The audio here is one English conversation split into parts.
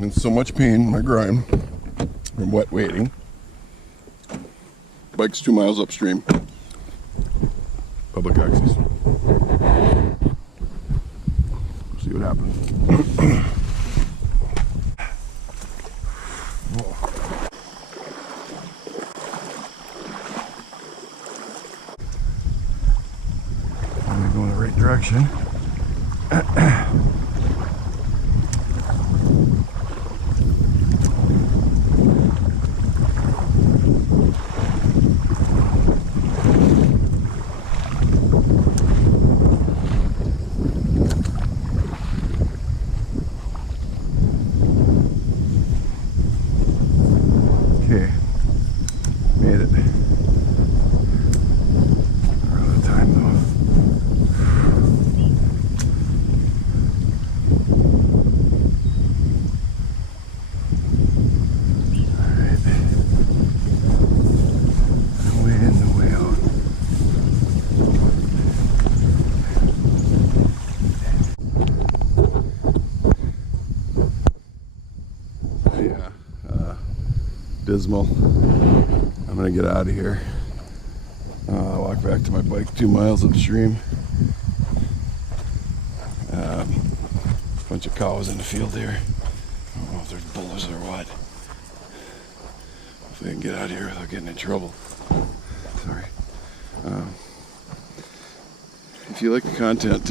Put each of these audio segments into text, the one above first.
I'm in so much pain in my groin from wet wading. Bike's 2 miles upstream. Public access. See what happens. I'm gonna go in the right direction. Okay, made it. We're out of time though. Alright. Way in the way out. Yeah, dismal. I'm gonna get out of here. Walk back to my bike 2 miles upstream. Bunch of cows in the field here. I don't know if there's bulls or what. Hopefully I can get out of here without getting in trouble. Sorry. If you like the content,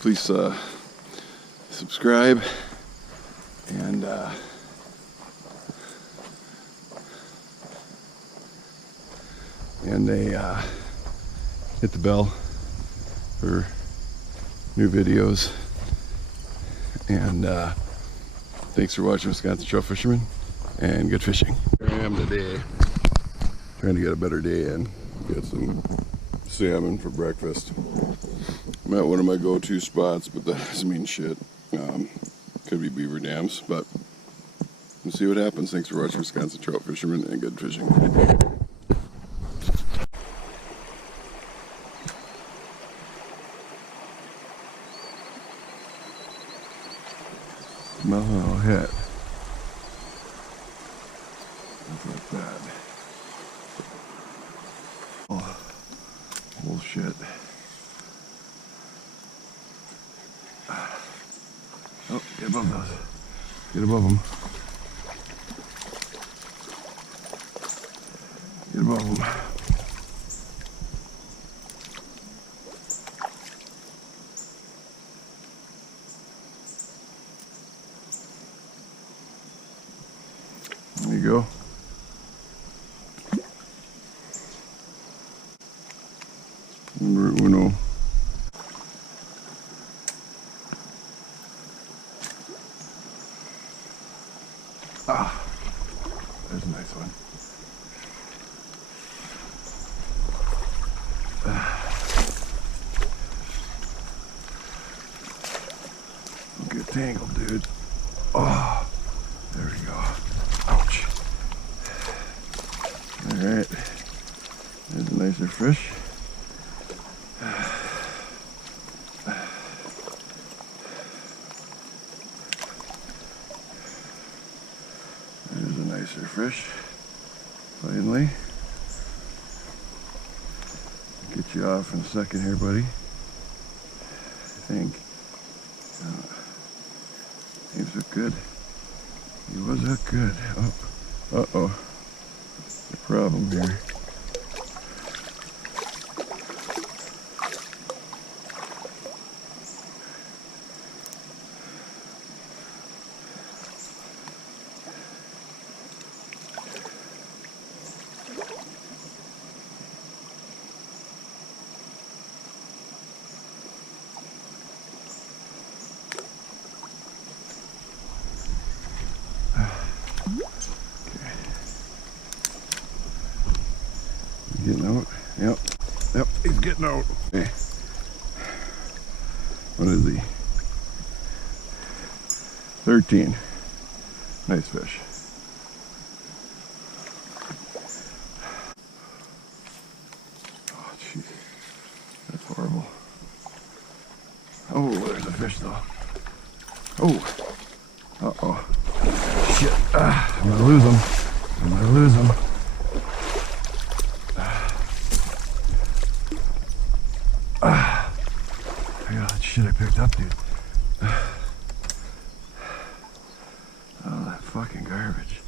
please subscribe and hit the bell for new videos. And thanks for watching Wisconsin Trout Fisherman, and good fishing. Here I am today, trying to get a better day in. Get some salmon for breakfast. I'm at one of my go-to spots, but that doesn't mean shit. Could be beaver dams, but we'll see what happens. Thanks for watching Wisconsin Trout Fisherman, and good fishing. Smell hit. Look at that. Oh, bullshit. Oh, get above those. Get above them. Get above them. There you go. Number uno. Ah, there's a nice one. Don't get tangled, dude. Oh, there we go. Ouch. Alright, there's a nicer fish. There's a nicer fish, finally. Get you off in a second here, buddy. I think. Things look good. He was that good. Oh, uh-oh. There's a problem here. Getting out? Yep. Yep, he's getting out. Okay. What is he? 13. Nice fish. Oh, jeez. That's horrible. Oh, there's a fish though. Oh. Uh-oh. Shit. I'm gonna lose him. I'm gonna lose him. I got that shit I picked up, dude. Oh, that fucking garbage.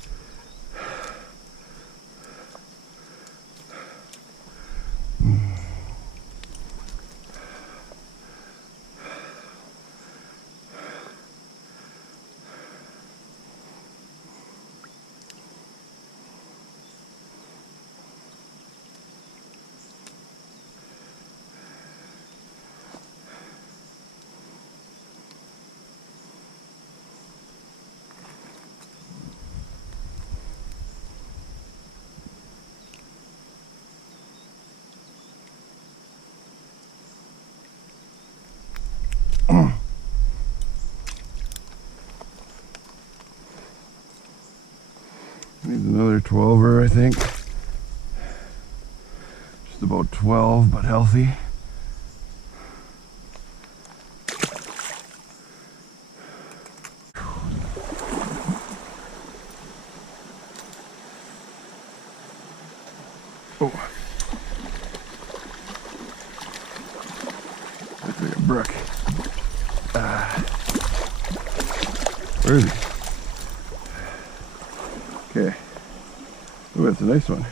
Needs another 12er, I think. Just about 12, but healthy. Oh. Looks like a brook. Where is he? Okay. Oh, that's a nice one.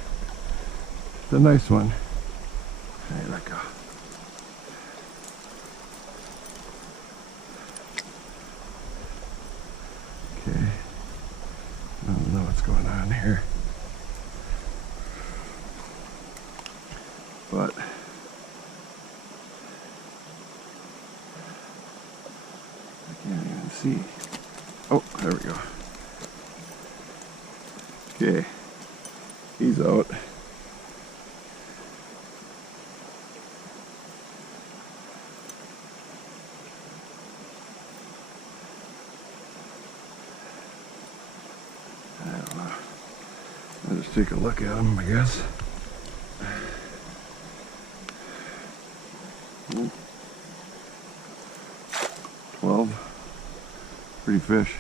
It's a nice one. Hey, let go. Okay. I don't know what's going on here. But I can't even see. Oh, there we go. Okay, he's out. I don't know. I'll just take a look at him, I guess. 12. Pretty fish.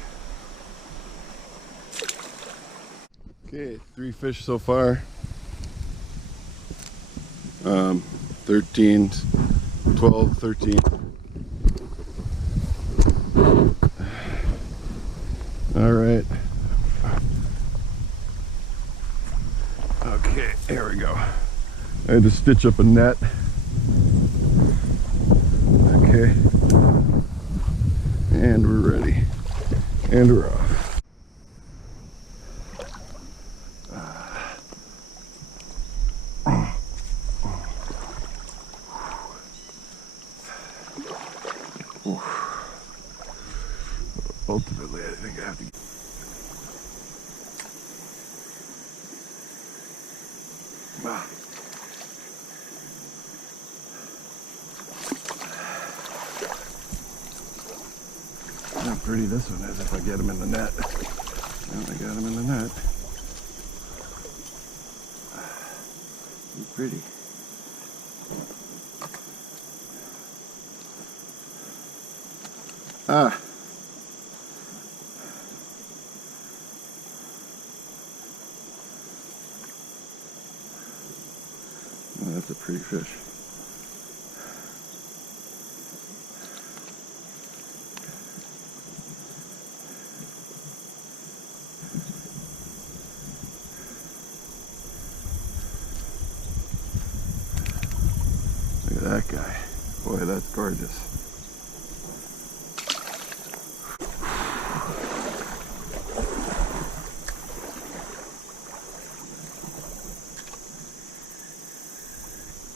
Okay, 3 fish so far. 13, 12, 13. All right. Okay, here we go. I had to stitch up a net. Okay. And we're ready. And we're off. Ultimately, I think I have to. Wow. How pretty this one is if I get him in the net. And I got him in the net. He's pretty. Ah. Oh, that's a pretty fish. Look at that guy. Boy, that's gorgeous.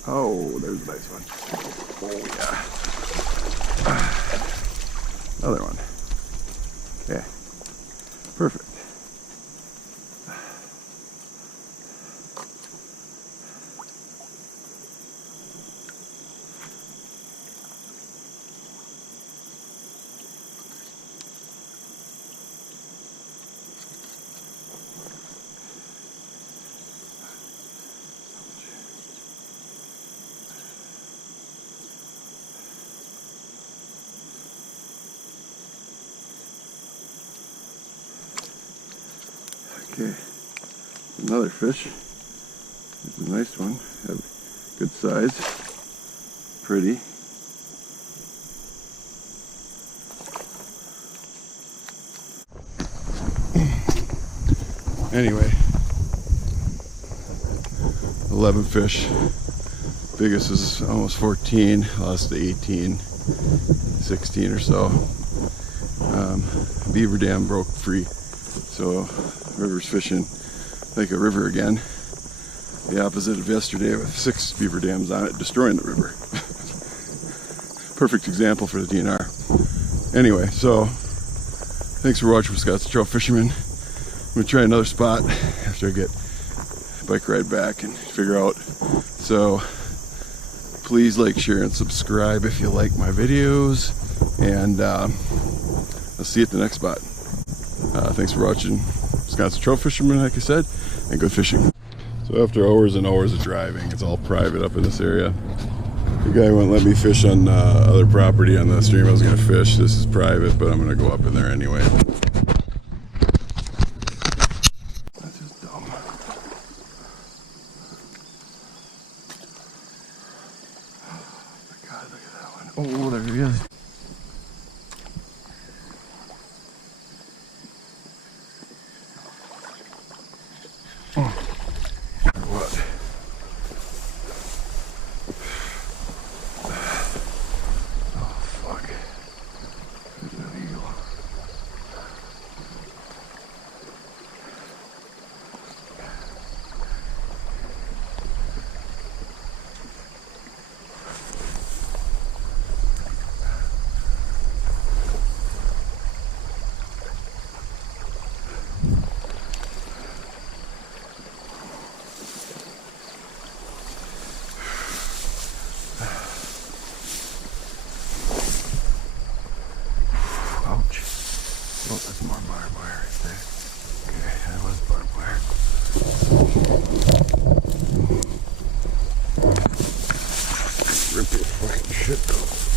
Oh, there's a nice one. Oh, yeah. Another one. Okay. Perfect. Okay, another fish. It's a nice one. Good size. Pretty. Anyway, 11 fish. Biggest is almost 14, lost to 18, 16 or so. Beaver dam broke free, so river's fishing like a river again. The opposite of yesterday with 6 beaver dams on it, destroying the river. Perfect example for the DNR. Anyway, so thanks for watching with Scott's Trout Fisherman. I'm gonna try another spot after I get a bike ride back and figure out. So please like, share, and subscribe if you like my videos, and I'll see you at the next spot. Thanks for watching Scott's Trout Fisherman, like I said, and good fishing. So after hours and hours of driving, it's all private up in this area. The guy wouldn't let me fish on other property on the stream I was gonna fish. This is private, but I'm gonna go up in there anyway. That's just dumb. Oh my God, look at that one. Oh, there he is. Oh. What? Oh, fuck. There's an eagle. Ouch. Oh, that's more barbed wire right there. Okay, that was barbed wire. Rip your fucking shit though.